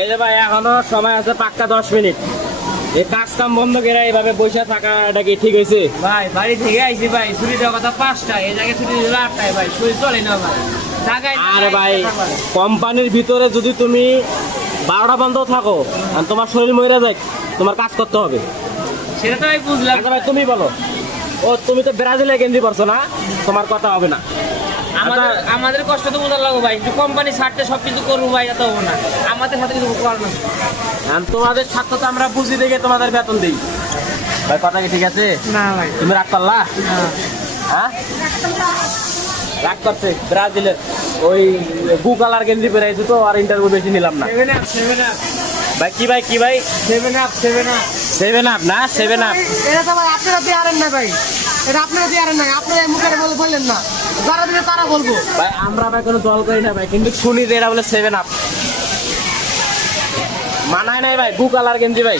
এই যে ভাই এখনো সময় আছে পাক্কা 10 মিনিট। এই কাজ কাম বন্ধ করে এইভাবে বসে থাকাটা কি ঠিক হয়েছে? ভাই বাড়ি থেকে আইছি ভাই, ছুটি দেওয়ার কথা 5টায়, এই জায়গায় ছুটি দিল 8টায় ভাই, ছুটি চলে না ভাই। আরে ভাই কোম্পানির ভিতরে যদি তুমি 12টা বন্ধ থাকো আর তোমার শরীর মরে যায়, তোমার কাজ করতে হবে। সেটা তো ভাই বুঝলাম। আচ্ছা ভাই তুমি বলো, ও তুমি তো ব্রাজিলে গেঞ্জি পরছো না, তোমার কথা হবে না। আমাদের আমাদের কষ্ট তো বোঝা লাগবে ভাই, একটু কোম্পানি ছাড়তে সবকিছু করবো ভাই, এত হবো না, আমাদের সাথে কিছু করার না। আর তোমাদের স্বার্থ তো আমরা বুঝি দেখে তোমাদের বেতন দিই ভাই, কথা কি ঠিক আছে? না ভাই তুমি রাগ করলা? হ্যাঁ রাগ করছে ব্রাজিলের ওই গু কালার গেঞ্জি পরে আইছো তো, আর ইন্টারভিউ বেশি নিলাম না। 7 আপ ভাই কি ভাই কি ভাই 7 আপ 7 আপ 7 আপ না 7 আপ? এটা তো ভাই আপনারা দিয়ে আরেন না ভাই, এটা আপনারা দিয়ে আরেন না, আপনারা মুখে বললেন না, যারা দিলে তারা বলবো। ভাই আমরা ভাই কোনো দল করি না ভাই, কিন্তু শুনি যে এটা বলে 7 আপ। মানায় নাই ভাই গু কালার গেঞ্জি ভাই।